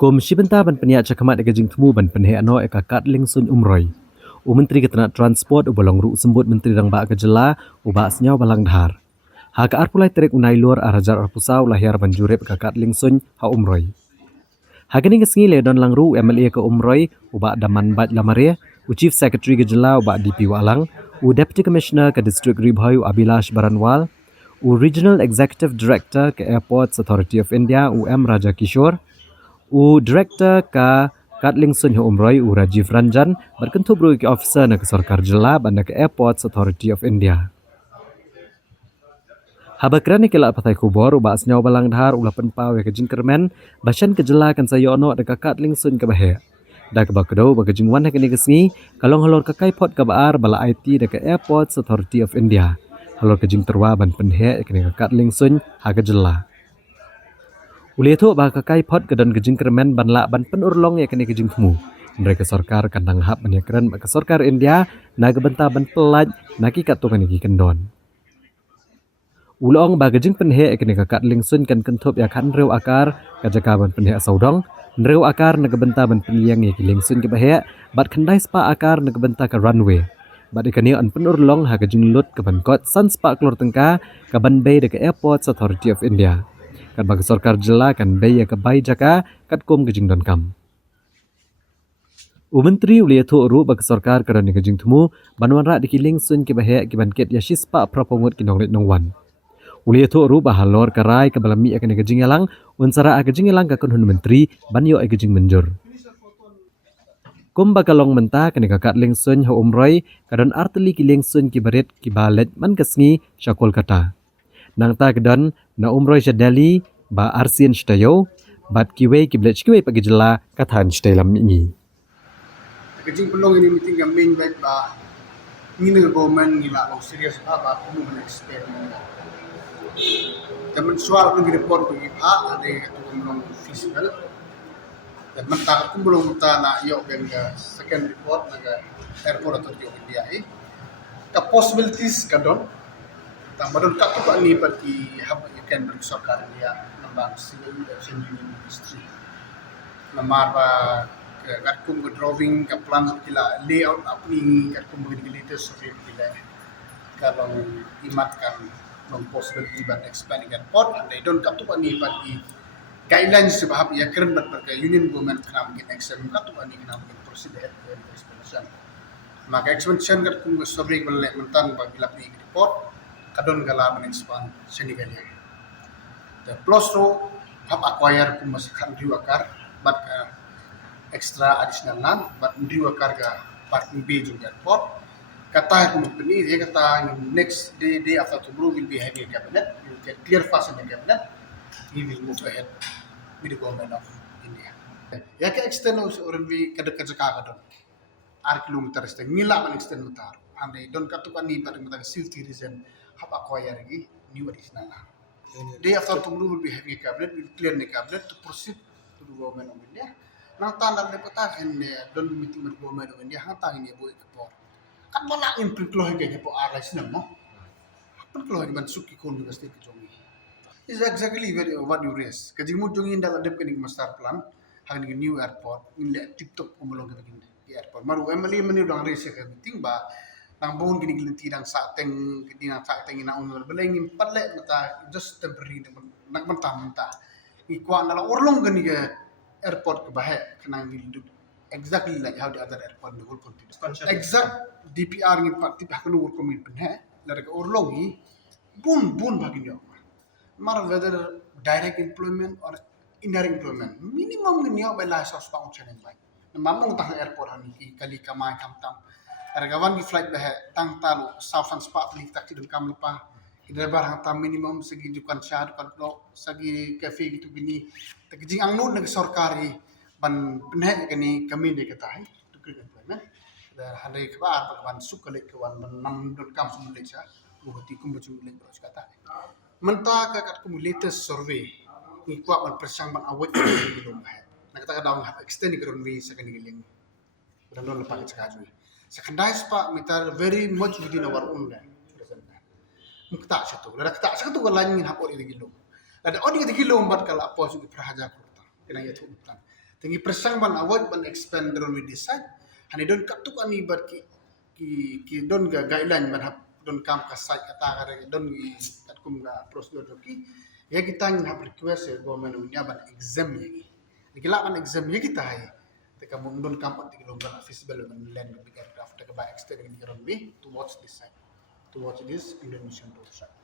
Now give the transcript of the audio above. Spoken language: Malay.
Komisi Benta ban penia cakamat de gajing temu ban penhe ano ekakat lingsun umroi. U Menteri Ketenak Transport u bolong ru sembut Menteri Rang Ba Kejela u ba senyau balang dhar. Ha ka ar pulai terek unai luar arajar arpusau lahir ban jurep ekakat lingsun ha umroi. Ha kini kesengi le don lang ru MLA ke umroi u ba daman bat lamare u Chief Secretary Kejela u ba DP Walang u Deputy Commissioner ke District Ribhoi u Abilash Baranwal u Regional Executive Director ke Airports Authority of India u M Raja Kishore u Director ka Katling Sun Ho Umroi u Rajiv Ranjan berkentu bro ke officer na ke Sarkar Jela banda ke Airports Authority of India. Habakran ke la patai kubor u bas nyau balang dhar u lapan pau ke jingkermen basan ke Jela kan sayo no de ka Katling Sun ke bahe. Da ke bakdo ba ke jingwan ke ni kesni kalong halor ke kai pot ke baar bala IT de ke Airports Authority of India. Halor ke jing terwa ban penhe ke ni ka Katling Sun ha ke Jela. Uli itu baka kai pot ke dan kejing kermen ban la ban penurlong ya kini kejing temu. Mereka sorkar kandang hap ban ya keren baka sorkar India naga benta ban pelaj naki katungan iki kendon. Ulong baka kejing penhe ya kini kakat lingsun kan kentup ya kan rew akar kajaka ban penhe saudong. Rew akar naga benta ban penliang ya ki lingsun ke bahaya bat kendai spa akar naga benta ke runway. Bat ikani an penurlong ha kejing lut ke ban kot san spa kelor tengka ke ban bay deke Airports Authority of India. Kat bagi Sarkar Jela kan bay ke bay jaka kat kum kejing don kam. U Menteri uli itu ru bagi Sarkar kerana kejing temu banwan rak dikiling sun ke bahaya ke ban ket ya shispa prapongut ki nonglet nongwan. Uli itu ru bahalor kerai ke balami akan kejing yalang unsara kejing yalang ka kun menteri banyo kejing menjur. Kum bakalong menta kene kakat lingsun ha umroi kadon arteli ki lingsun ki baret ki balet man kesngi syakol kata. Nang ta kedon na umroi jadali ba arsin shtayo bat kiwe kiblet kiwe pagi Jela kathan shtay lam ini. Kajing pelong ini meeting yang main baik ba ngina government ngila long serious ba kuno men experiment. Temen soal ngi report tu iba ada tu belum physical. Dan mentah aku belum mentah na yo ben ga second report naga airport authority of India ka possibilities kadon tamadon ka tu ni pati hab you can bring sarkar India nambang civil aviation union ministry namar ba kat kum ke drawing ke plan kila layout apni kat kum ke latest survey kila kalau imatkan non possibility ban expanding airport and they don't kat tu ni pati guidelines sebab ya keren berbagai union government kena mungkin action kat tu ni kena mungkin proceed expansion maka expansion kat kum survey balik mentan bagi lapi report kadon gala men expand senigalia the plus row have acquire kum masih kan dua akar but extra additional land but dua karga parking bay juga airport kata company dia kata next day after tomorrow will be having a cabinet you will get clear fast in the cabinet he will move ahead with the government of India ya ke extend orang bi kada kadon ar kilometer steng ngila man extend mutar and they don't katukan ni pada mata safety reason have acquire lagi new additional land day after tomorrow will be having a cabinet will clear the cabinet to proceed to the government of India nang tanda lepota hen don meeting med government of India hang tang ni boy kapor kan mana in prinkloh ke po arai sinam no prinkloh ban suki kon juga state jongi is exactly what you raise kajing mu jongi ndal adep kening master plan hang ni new airport in le tip top umulong ke begin di airport maru emali meni dong raise ke meeting ba nang bon gini gilenti nang sa teng gini nang sa teng ina unul beleng patle mata just temporary nak mentah ikwa nala urlong gani ke airport ke bahaya kena hidup exactly like how the other airport in the whole country exact DPR ni parti bah kena urut komitmen hai dari ke urlongi bun bagi dia mar whether direct employment or indirect employment minimum ni dia bela sos pang channel baik mamang tang airport hani ki kali kamai kam hargawan di flight bah tang talu southern spot ni tak tidum kam lupa driver hantam minimum segi dukan syar dukan lo segi cafe gitu gini tekjing ang nun nag sarkari ban penhe kani kami de katai to create employment da handai kabar ban sukale kawan nam dot kam sum lecha buhati kum bucu lek bros kata menta ka kat kum latest survey ni kwa ban persang ban awet belum bah nak kata daung extend ke runway second giling dan don lepas sekaju secondary spa meter very much within our own land mukta satu lada kata satu kan lain hap ori gilo lada ori gilo mbat kala apa sugi prahaja kurta kena ya tu Tingi persang ban award ban expand drone we decide. Hani don katuk ani bar ki don ga guideline ban hap don kam ka site kata kare don kat kum ga prosedur ki ya kita ngin hap request ya government unya ban exam ya ki. Dikila ban exam ya kita hai. Teka mun don kam pat dikilo ban feasible ban land big aircraft teka ba extend ni ron we to watch this site. To watch this Indonesian road site.